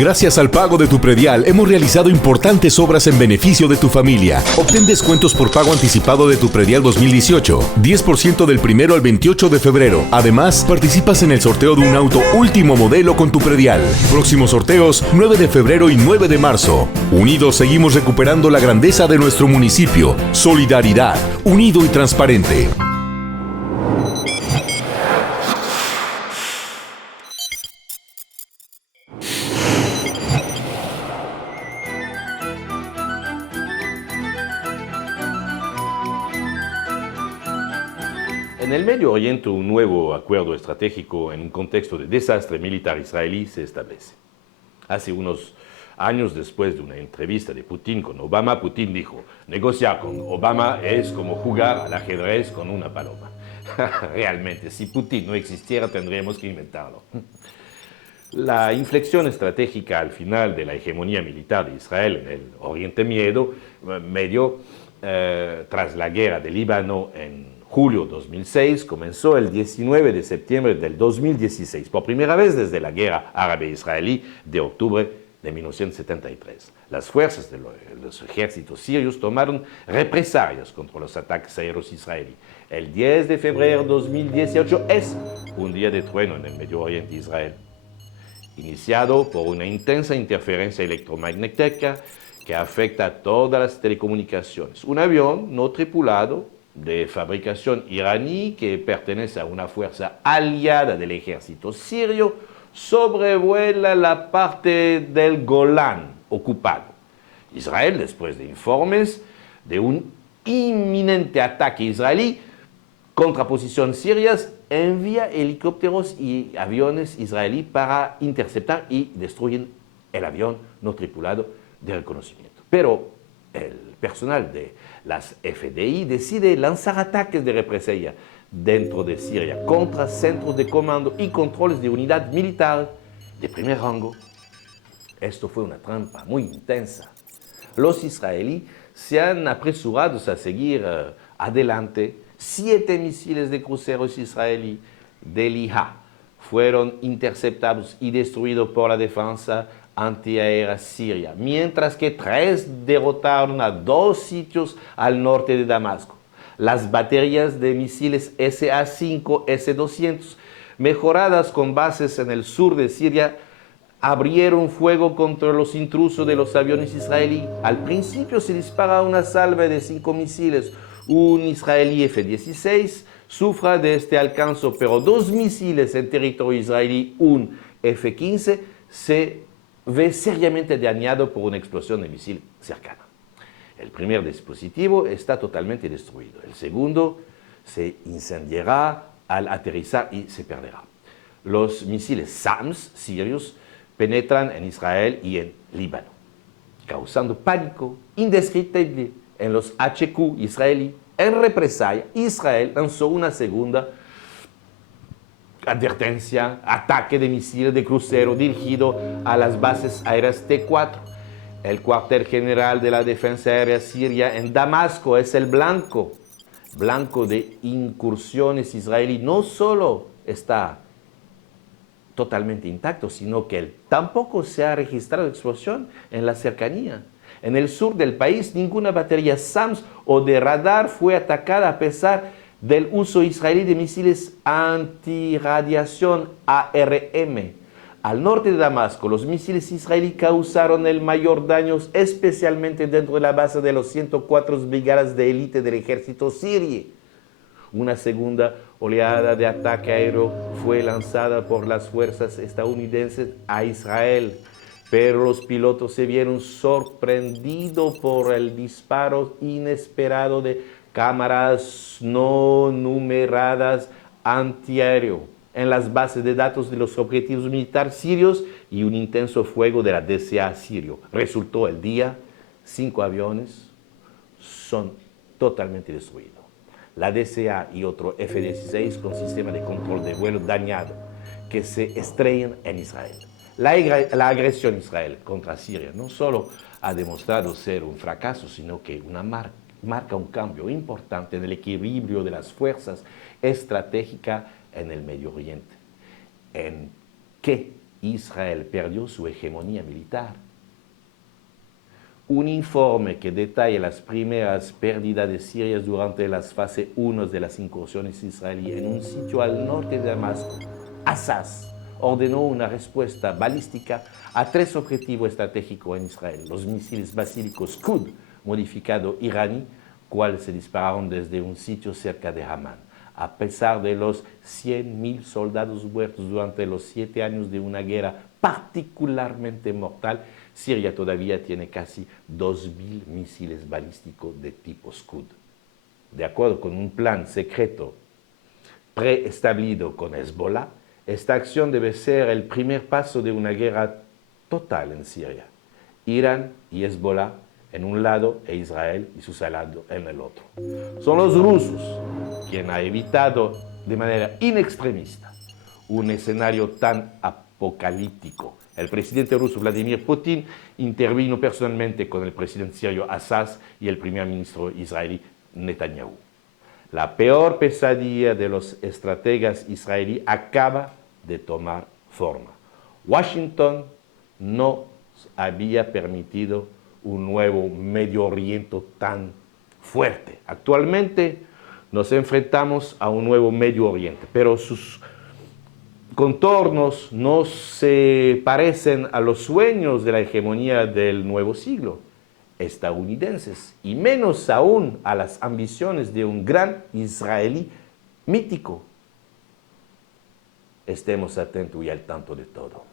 Gracias al pago de tu predial, hemos realizado importantes obras en beneficio de tu familia. Obtén descuentos por pago anticipado de tu predial 2018, 10% del 1 al 28 de febrero. Además, participas en el sorteo de un auto último modelo con tu predial. Próximos sorteos, 9 de febrero y 9 de marzo. Unidos seguimos recuperando la grandeza de nuestro municipio. Solidaridad, unido y transparente. En el Medio Oriente, un nuevo acuerdo estratégico en un contexto de desastre militar israelí se establece. Hace unos años, después de una entrevista de Putin con Obama, Putin dijo: negociar con Obama es como jugar al ajedrez con una paloma. Realmente, si Putin no existiera, tendríamos que inventarlo. La inflexión estratégica al final de la hegemonía militar de Israel en el Oriente Medio, tras la guerra de Líbano en julio 2006, comenzó el 19 de septiembre del 2016, por primera vez desde la guerra árabe-israelí de octubre de 1973. Las fuerzas de los ejércitos sirios tomaron represalias contra los ataques aéreos israelíes. El 10 de febrero de 2018 es un día de trueno en el Medio Oriente de Israel, iniciado por una intensa interferencia electromagnética que afecta a todas las telecomunicaciones. Un avión no tripulado de fabricación iraní que pertenece a una fuerza aliada del ejército sirio sobrevuela la parte del Golán ocupado. Israel, después de informes de un inminente ataque israelí contra posiciones sirias, envía helicópteros y aviones israelíes para interceptar y destruir el avión no tripulado de reconocimiento. Pero el personal de las FDI decide lanzar ataques de represalia dentro de Siria contra centros de comando y controles de unidad militar de primer rango. Esto fue una trampa muy intensa. Los israelíes se han apresurado a seguir adelante. 7 misiles de cruceros israelíes del IHA fueron interceptados y destruidos por la defensa antiaérea siria, mientras que 3 derrotaron a 2 sitios al norte de Damasco. Las baterías de misiles SA-5, S-200, mejoradas con bases en el sur de Siria, abrieron fuego contra los intrusos de los aviones israelíes. Al principio se dispara una salva de 5 misiles. Un israelí F-16 sufre de este alcance, pero 2 misiles en territorio israelí, un F-15, se ve seriamente dañado por una explosión de misil cercana. El primer dispositivo está totalmente destruido. El segundo se incendiará al aterrizar y se perderá. Los misiles SAMS sirios penetran en Israel y en Líbano, causando pánico indescriptible en los HQ israelí. En represalia, Israel lanzó una segunda advertencia, ataque de misiles de crucero dirigido a las bases aéreas T-4. El cuartel general de la defensa aérea siria en Damasco es el blanco de incursiones israelíes. No solo está totalmente intacto, sino que tampoco se ha registrado explosión en la cercanía. En el sur del país, ninguna batería SAMS o de radar fue atacada a pesar del uso israelí de misiles antirradiación ARM. Al norte de Damasco, los misiles israelíes causaron el mayor daño, especialmente dentro de la base de los 104 brigadas de élite del ejército sirio. Una segunda oleada de ataque aéreo fue lanzada por las fuerzas estadounidenses a Israel, pero los pilotos se vieron sorprendidos por el disparo inesperado de cámaras no numeradas antiaéreo en las bases de datos de los objetivos militares sirios y un intenso fuego de la DCA sirio. Resultó el día, 5 aviones son totalmente destruidos. La DCA y otro F-16 con sistema de control de vuelo dañado que se estrellan en Israel. La agresión de Israel contra Siria no solo ha demostrado ser un fracaso, sino que marca un cambio importante en el equilibrio de las fuerzas estratégicas en el Medio Oriente. ¿En qué Israel perdió su hegemonía militar. Un informe que detalla las primeras pérdidas de Siria durante las fase 1 de las incursiones israelíes en un sitio al norte de Damasco, Assas, ordenó una respuesta balística a 3 objetivos estratégicos en Israel: los misiles basílicos Scud, modificado iraní, cuales se dispararon desde un sitio cerca de Amán. A pesar de los 100.000 soldados muertos durante los 7 años de una guerra particularmente mortal, Siria todavía tiene casi 2.000 misiles balísticos de tipo Scud. De acuerdo con un plan secreto preestablecido con Hezbollah, esta acción debe ser el primer paso de una guerra total en Siria. Irán y Hezbollah en un lado e Israel y sus aliados en el otro. Son los rusos quienes han evitado de manera inextremista un escenario tan apocalíptico. El presidente ruso Vladimir Putin intervino personalmente con el presidente sirio Assad y el primer ministro israelí Netanyahu. La peor pesadilla de los estrategas israelíes acaba de tomar forma. Washington no había permitido un nuevo Medio Oriente tan fuerte. Actualmente nos enfrentamos a un nuevo Medio Oriente, pero sus contornos no se parecen a los sueños de la hegemonía del nuevo siglo estadounidenses, y menos aún a las ambiciones de un gran israelí mítico. Estemos atentos y al tanto de todo.